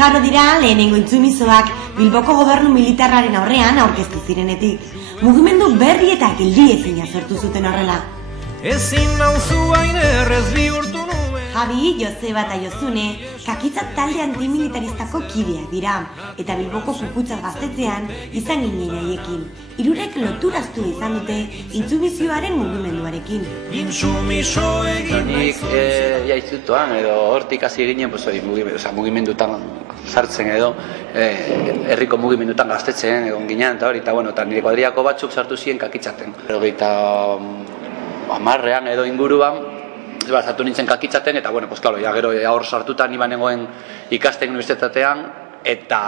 igaro dira lehenengo intsumisoak Bilboko gobernu militarraren aurrean aurkeztu zirenetik. Mugimendu berri eta geldiezina sortu zuten horrela. Ezin nauzu hain errez bihurtu nuen. Javi, Joseba eta Josune Kakitza talde antimilitaristako kideak dira, eta Bilboko Puputza gaztetzean izan ginen haiekin. Hirurek loturaztu izan dute intsumizioaren mugimenduarekin. Intsumiso egin Nik jaiztutoan edo hortik hasi ginen mugimendutan sartzen edo herriko mugimendutan gaztetzen egon ginen eta hori, eta bueno, eta nire kuadriako batzuk sartu ziren kakitzaten. 50ean edo inguruan sartu nintzen kakitzaten, eta bueno, pues claro, ya gero hor sartuta ni banegoen ikasten unibertsitatean, eta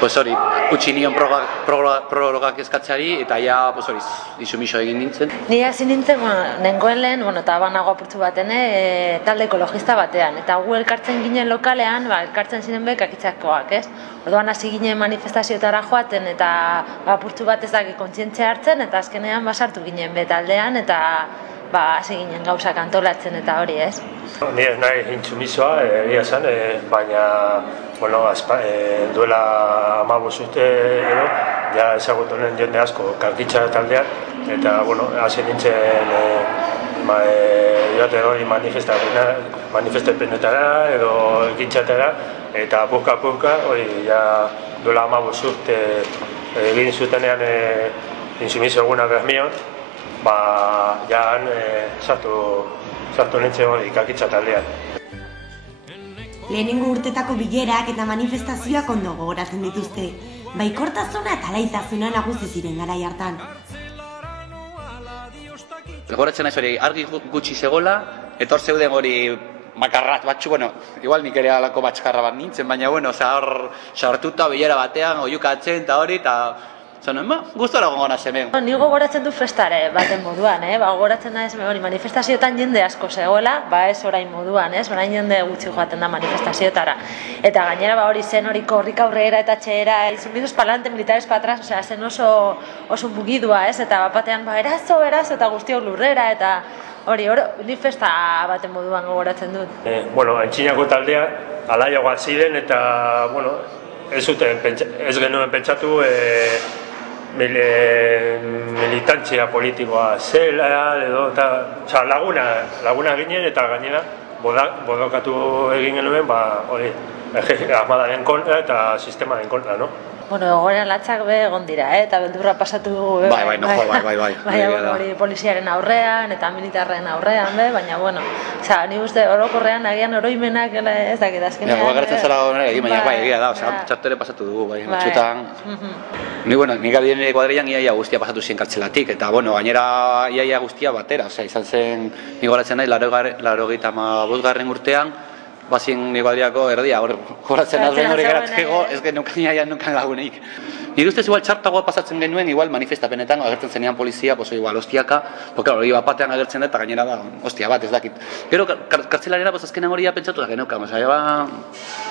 pues hori, utzi nion prologak eskatzeari, eta ja, pues hori, intsumiso egin nintzen. Ni hasi nintzen, nengoen lehen, eta banago apurtzu baten, talde ekologista batean, eta gu elkartzen ginen lokalean, elkartzen ziren be kakitzakoak, ez? Orduan hasi ginen manifestazioetara joaten, eta apurtzu bat ez daki kontzientzia hartzen, eta azkenean basartu ginen be taldean, eta hasi ginen gauzak antolatzen eta hori, ez? Ni ez nahi intsumisoa, egia esan, baina duela 15 urte edo, ja ezagutu nuen jende asko kakitza taldean, eta hasi nintzen joate hori manifestapenetara edo ekintzatara, eta apurka, hori ja duela 15 urte egin zutenean intsumiso eguna Bermion, jaan sartu nintzen hori kakitza taldean. Lehenengo urtetako bilerak eta manifestazioak ondo gogoratzen dituzte. Baikortasuna eta alaitasuna nagusi ziren garai hartan. Gogoratzen naiz hori argi gutxi zegola, eta hor zeuden hori makarrat batzu, igual nik ere halako batxkarra bat nintzen, baina hor sartuta bilera batean, oiukatzen eta hori, eta gustora gongona zemen. Ni gogoratzen du festare baten moduan, gogoratzen naiz manifestazioetan jende asko zegoela, ez orain moduan, orain jende gutxi joaten da manifestazioetara. Eta gainera hori zen hori korrik aurrera eta txera, insumisos palante, militares patras, zen oso mugidua, eta batean erazo eta guztiok lurrera, eta hori ni festa baten moduan gogoratzen dut. Antzinako taldea alaiagoa ziren eta ez genuen pentsatu militantzia politikoa zela edo, laguna ginen eta gainera bodokatu egin genuen armadaren kontra eta sistemaren kontra, no? Egoera latzak egon dira, eta beldurra pasatu dugu. Bai. Hori poliziaren aurrean eta militarren aurrean, baina, ni uste orokorrean agian oroimenak ez dakit azkenean. Gertzen zara egin, baina egia da, txartere pasatu dugu, batxutan. Nik adien nire kuadrian iaia guztia pasatu ziren kartzelatik, eta gainera iaia guztia batera, izan zen, nik goratzen nahi, 85. urtean, bazien nire kuadriako erdia, goratzen nazuen hori geratzeko, ez genukan iaia nukan laguneik. Nire ustez igual txartagoa pasatzen genuen, igual manifestapenetan agertzen zenean polizia, igual ostiaka, hori bat batean agertzen da, eta gainera da, ostia bat, ez dakit. Gero, kartzelarera, azkenean hori pentsatu da geneukan,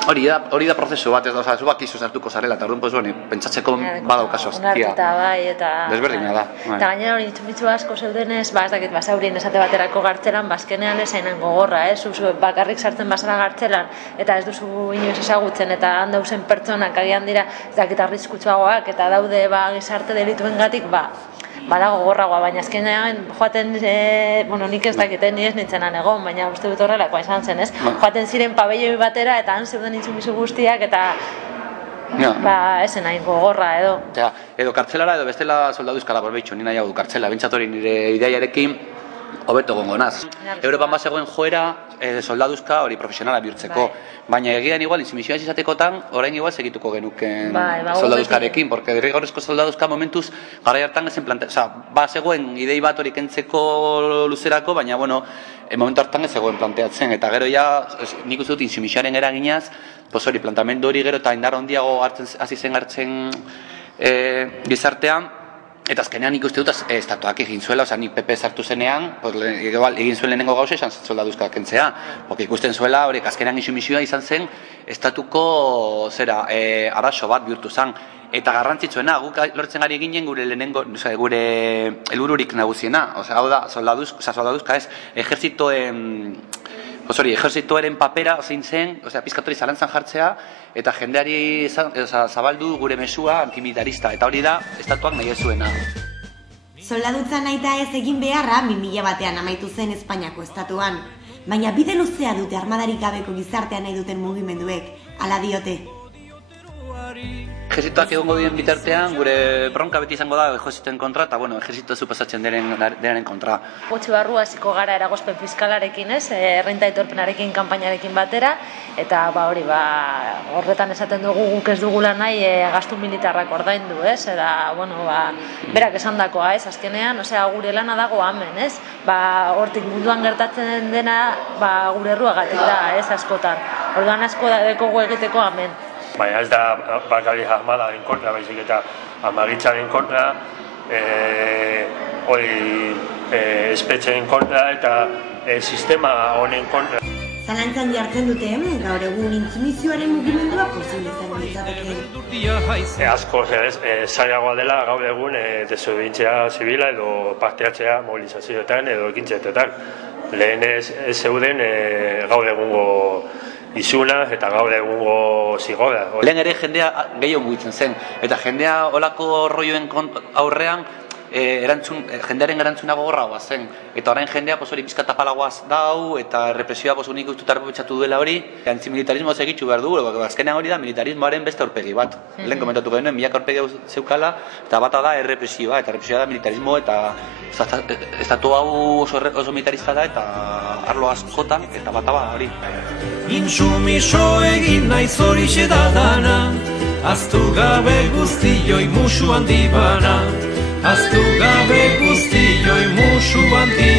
hori da prozesu bat, ez da, zuak izu sartuko zarela, eta orduan, pentsatzeko badaukazu ostia. Desberdina da. Eta gainera hori intsumitzu asko zeudenez, ez dakit, basaurien esate baterako gartzelan, bazkenean esainen gogorra, bakarrik sartzen bazara gartzelan, eta ez duzu inoiz ezagutzen, eta handauzen pertsonak agian dira, ez dakit arriskutsuagoak, eta daude gizarte delituengatik, badago gogorragoa, baina azkenean joaten, nik ez dakiten ni ez nintzenan egon, baina uste dut horrelakoa izan zen, ez? Joaten ziren pabelloi batera, eta han zeuden intsumiso guztiak, eta esen hain gogorra edo. Edo kartzelara edo bestela soldaduzkara borbeitu, nina jau du kartzela, bintzatori nire ideiarekin, hobeto gongo naz. Europan bazegoen joera soldaduzka hori profesionala bihurtzeko, baina egian igual insumisioa izatekotan, orain igual segituko genuken soldaduzkarekin, porque derrigorrezko soldaduzka momentuz garai hartan ezen zegoen idei bat hori kentzeko luzerako, baina momentu hartan ez zegoen planteatzen, eta gero ja nik uste dut insumisioaren eraginaz, hori plantamendu hori gero eta indar handiago hasi zen hartzen gizartean. Eta azkenean nik uste dut estatuak egin zuela, nik PP sartu zenean, egin zuen lehenengo gauza esan soldaduzka kentzea. Ikusten zuela, azkenean intsumisioa izan zen, estatuko arazo bat bihurtu zen. eta garrantzitsuena, guk lortzen ari ginen gure lehenengo, gure helbururik nagusiena, hau da, soldaduzka ez, ejertzitoaren papera zein zen, pizkatori zalantzan jartzea, eta jendeari zabaldu gure mesua antimilitarista, eta hori da, estatuak nahi ez zuena. Soldadutza nahita ez egin beharra 2000 batean amaitu zen Espainiako estatuan, baina bide luzea dute armadarik gabeko gizartea nahi duten mugimenduek, hala diote. Ejerzitoak egongo dien bitartean, gure bronka beti izango da ejerzitoen kontra, eta ejerzito zu pasatzen denaren kontra. Gutxi barru hasiko gara eragozpen fiskalarekin, errenta aitorpenarekin, kanpainarekin batera, eta horretan esaten dugu guk ez dugula nahi gastu militarrak ordaindu, berak esandakoa, azkenean, gure lana dago hemen, hortik munduan gertatzen dena gure erruagatik da, askotan. Orduan asko dekogu egiteko hemen. Baina ez da bakarrik armadaren kontra, baizik eta armagitzaren kontra, espetxeen kontra eta sistema honen kontra. Zalantzan jartzen dute, gaur egun intsumizioaren mugimendua posible izango litzateke. Asko zailagoa dela gaur egun desobedientzia zibila edo parte hartzea mobilizazioetan edo ekintzetetan. Lehen ez zeuden gaur egungo izuna eta gaur egungo zigora. Lehen ere jendea gehiago mugitzen zen, eta jendea olako rolloen aurrean jendearen erantzuna gogorragoa zen. Eta orain jendea hori pizka tapalagoaz dau, eta represioa unik ustuta errepetxatu duela hori, antimilitarismoa segitxu behar dugu, azkenean hori da militarismoaren beste aurpegi bat. Lehen komentatu genuen, milaka aurpegi zeukala, eta bata da errepresioa, eta errepresioa da militarismo, eta estatu hau oso militarista da, eta arlo askotan, eta bata hori. Intsumiso egin naiz horixe da dana, aztu gabe guztioi musu handi bana. Aztu gabe guztioi musu handi